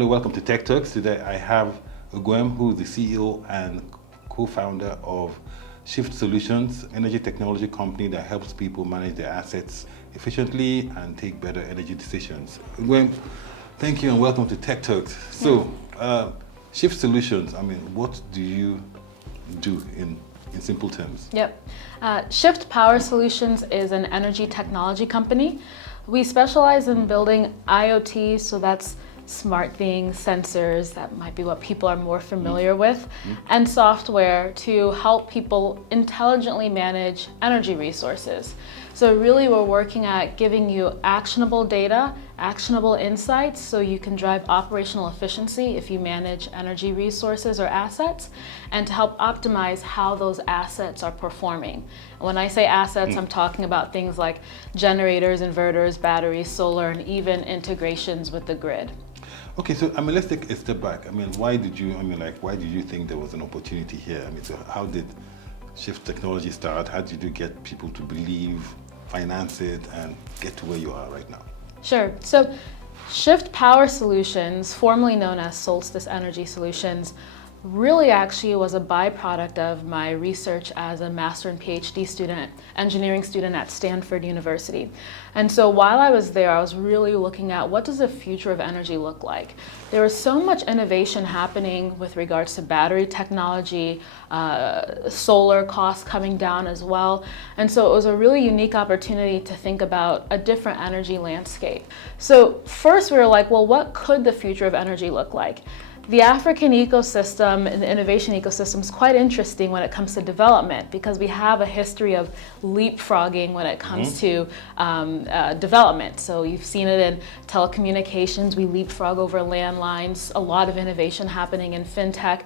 Hello, welcome to Techturks. Today I have Ugwem, who is the CEO and co-founder of Shyft Solutions, energy technology company that helps people manage their assets efficiently and take better energy decisions. Ugwem, thank you and welcome to Techturks. So, Shyft Solutions, what do you do in simple terms? Yep. Shyft Power Solutions is an energy technology company. We specialize in building IoT, so that's smart things, sensors, that might be what people are more familiar with, and software to help people intelligently manage energy resources. So really we're working at giving you actionable data, actionable insights, so you can drive operational efficiency if you manage energy resources or assets, and to help optimize how those assets are performing. When I say assets, I'm talking about things like generators, inverters, batteries, solar, and even integrations with the grid. Okay, so let's take a step back. Why did you think there was an opportunity here? So how did Shyft Technology start? How did you get people to believe, finance it, and get to where you are right now? Sure. So Shyft Power Solutions, formerly known as Solstice Energy Solutions, really actually was a byproduct of my research as a master and PhD student, engineering student at Stanford University. And so while I was there, I was really looking at what does the future of energy look like? There was so much innovation happening with regards to battery technology, solar costs coming down as well. And so it was a really unique opportunity to think about a different energy landscape. So first we were like, well, what could the future of energy look like? The African ecosystem and the innovation ecosystem is quite interesting when it comes to development, because we have a history of leapfrogging when it comes to development. So you've seen it in telecommunications, we leapfrog over landlines, a lot of innovation happening in fintech.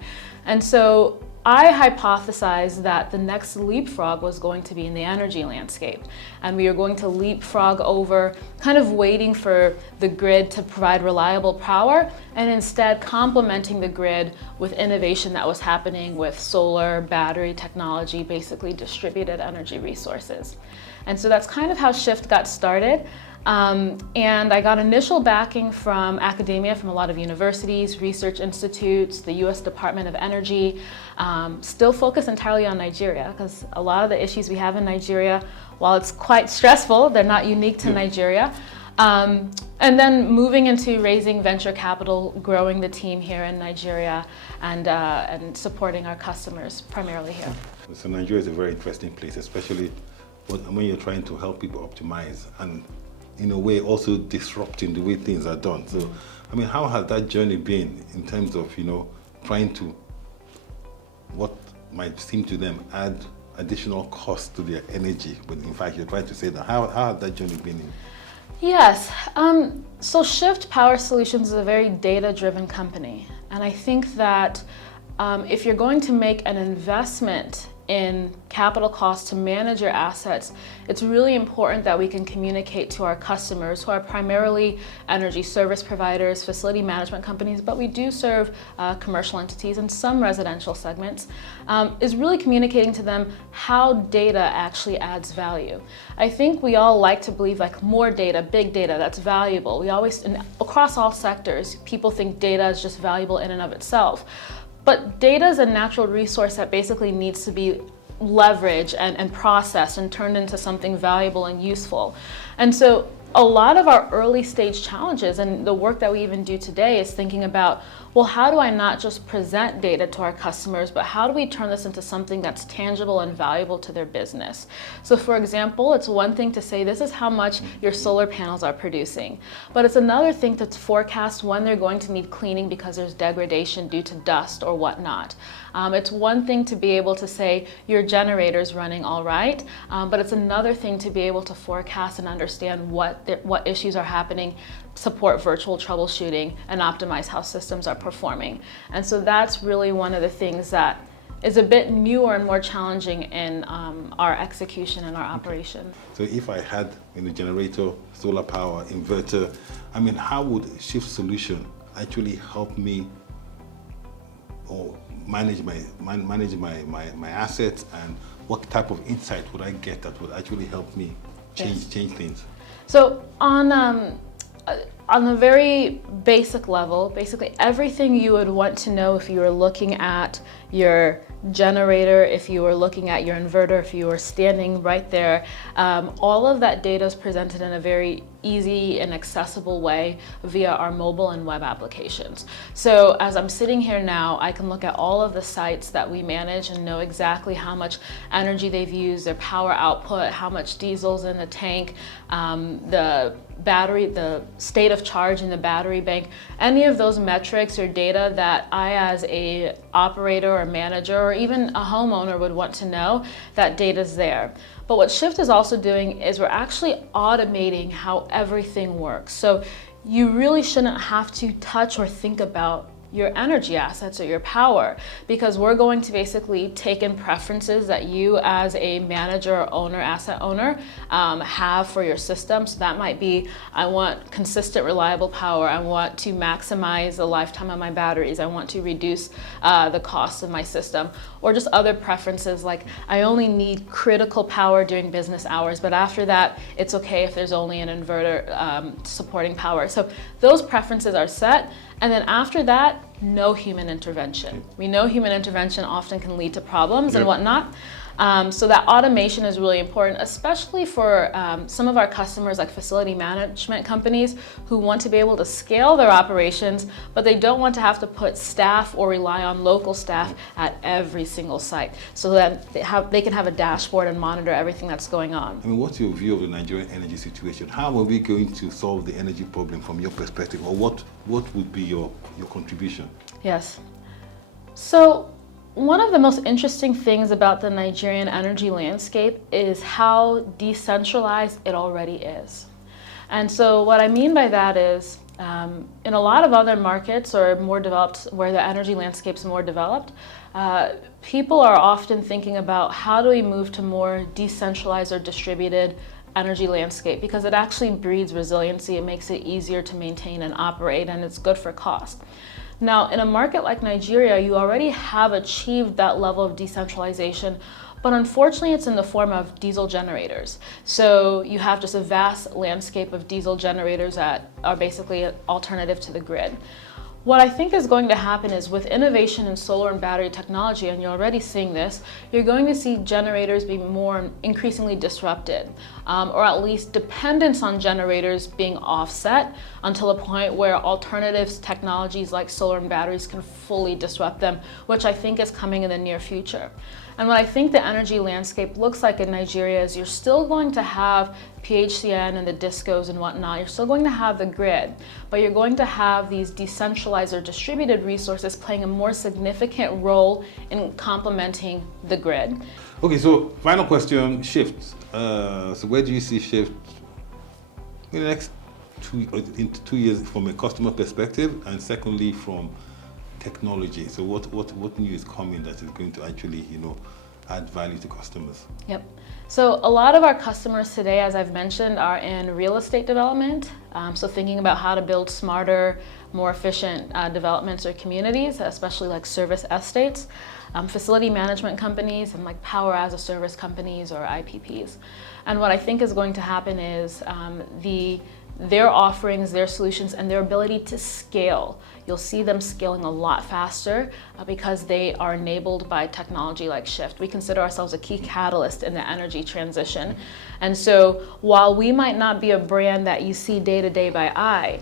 And so I hypothesized that the next leapfrog was going to be in the energy landscape. And we were going to leapfrog over kind of waiting for the grid to provide reliable power, and instead complementing the grid with innovation that was happening with solar, battery technology, basically distributed energy resources. And so that's kind of how Shyft got started. And I got initial backing from academia, from a lot of universities, research institutes, the US Department of Energy, still focused entirely on Nigeria, because a lot of the issues we have in Nigeria, while it's quite stressful, they're not unique to Nigeria. And then moving into raising venture capital, growing the team here in Nigeria, and supporting our customers primarily here. So Nigeria is a very interesting place, especially when you're trying to help people optimize and in a way also disrupting the way things are done. So, how has that journey been in terms of, trying to, what might seem to them, add additional cost to their energy, but in fact you're trying to say that, how has that journey been? Yes, so Shyft Power Solutions is a very data-driven company. And I think that if you're going to make an investment in capital costs to manage your assets, it's really important that we can communicate to our customers, who are primarily energy service providers, facility management companies, but we do serve commercial entities and some residential segments, is really communicating to them how data actually adds value. I think we all like to believe like more data, big data, that's valuable. We always, across all sectors, people think data is just valuable in and of itself. But data is a natural resource that basically needs to be leveraged and processed and turned into something valuable and useful. And so a lot of our early stage challenges and the work that we even do today is thinking about, well, how do I not just present data to our customers, but how do we turn this into something that's tangible and valuable to their business? So for example, it's one thing to say this is how much your solar panels are producing, but it's another thing to forecast when they're going to need cleaning because there's degradation due to dust or whatnot. It's one thing to be able to say your generator's running all right, but it's another thing to be able to forecast and understand what issues are happening, support virtual troubleshooting, and optimize how systems are performing. And so that's really one of the things that is a bit newer and more challenging in our execution and our operation. So if I had a generator, solar power, inverter, how would Shyft Solution actually help me or manage my assets, and what type of insight would I get that would actually help me change things? So On a very basic level, basically everything you would want to know if you were looking at your generator, if you were looking at your inverter, if you were standing right there, all of that data is presented in a very easy and accessible way via our mobile and web applications. So as I'm sitting here now, I can look at all of the sites that we manage and know exactly how much energy they've used, their power output, how much diesel's in the tank, the battery, the state of charge in the battery bank, any of those metrics or data that I as a operator or manager or even a homeowner would want to know, that data's there. But what Shyft is also doing is we're actually automating how everything works. So you really shouldn't have to touch or think about your energy assets or your power, because we're going to basically take in preferences that you as a manager or owner, asset owner, have for your system. So that might be, I want consistent, reliable power. I want to maximize the lifetime of my batteries. I want to reduce the cost of my system, or just other preferences like I only need critical power during business hours, but after that, it's okay if there's only an inverter supporting power. So those preferences are set. And then after that, no human intervention. We know human intervention often can lead to problems and whatnot. So that automation is really important, especially for some of our customers like facility management companies who want to be able to scale their operations, but they don't want to have to put staff or rely on local staff at every single site, so that they can have a dashboard and monitor everything that's going on. I mean, what's your view of the Nigerian energy situation? How are we going to solve the energy problem from your perspective, or what would be your contribution? Yes. So one of the most interesting things about the Nigerian energy landscape is how decentralized it already is. And so what I mean by that is, in a lot of other markets or more developed, where the energy landscape's more developed, people are often thinking about how do we move to more decentralized or distributed energy landscape, because it actually breeds resiliency, it makes it easier to maintain and operate, and it's good for cost. Now, in a market like Nigeria, you already have achieved that level of decentralization, but unfortunately it's in the form of diesel generators. So you have just a vast landscape of diesel generators that are basically an alternative to the grid. What I think is going to happen is with innovation in solar and battery technology, and you're already seeing this, you're going to see generators be more increasingly disrupted, or at least dependence on generators being offset until a point where alternatives technologies like solar and batteries can fully disrupt them, which I think is coming in the near future. And what I think the energy landscape looks like in Nigeria is you're still going to have PHCN and the discos and whatnot. You're still going to have the grid, but you're going to have these decentralized or distributed resources playing a more significant role in complementing the grid. Okay, so final question, Shyft. So where do you see Shyft in the next 2 years from a customer perspective, and secondly from technology? So what new is coming that is going to actually, add value to customers? Yep. So a lot of our customers today, as I've mentioned, are in real estate development. So thinking about how to build smarter, more efficient developments or communities, especially like service estates, facility management companies, and like power as a service companies or IPPs. And what I think is going to happen is their offerings, their solutions, and their ability to scale. You'll see them scaling a lot faster because they are enabled by technology like Shyft. We consider ourselves a key catalyst in the energy transition. And so while we might not be a brand that you see day to day by eye,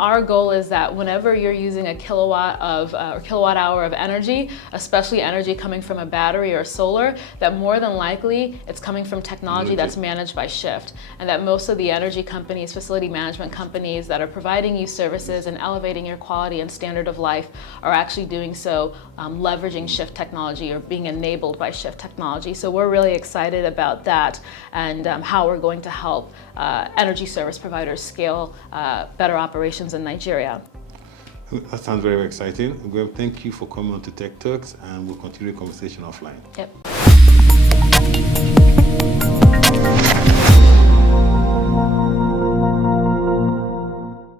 our goal is that whenever you're using a kilowatt hour of energy, especially energy coming from a battery or solar, that more than likely it's coming from technology that's managed by Shyft, and that most of the energy companies, facility management companies that are providing you services and elevating your quality and standard of life are actually doing so leveraging Shyft technology or being enabled by Shyft technology. So we're really excited about that and how we're going to help energy service providers scale better operations in Nigeria. That sounds very, very exciting. Ugwem, thank you for coming on to Techturks, and we'll continue the conversation offline. Yep.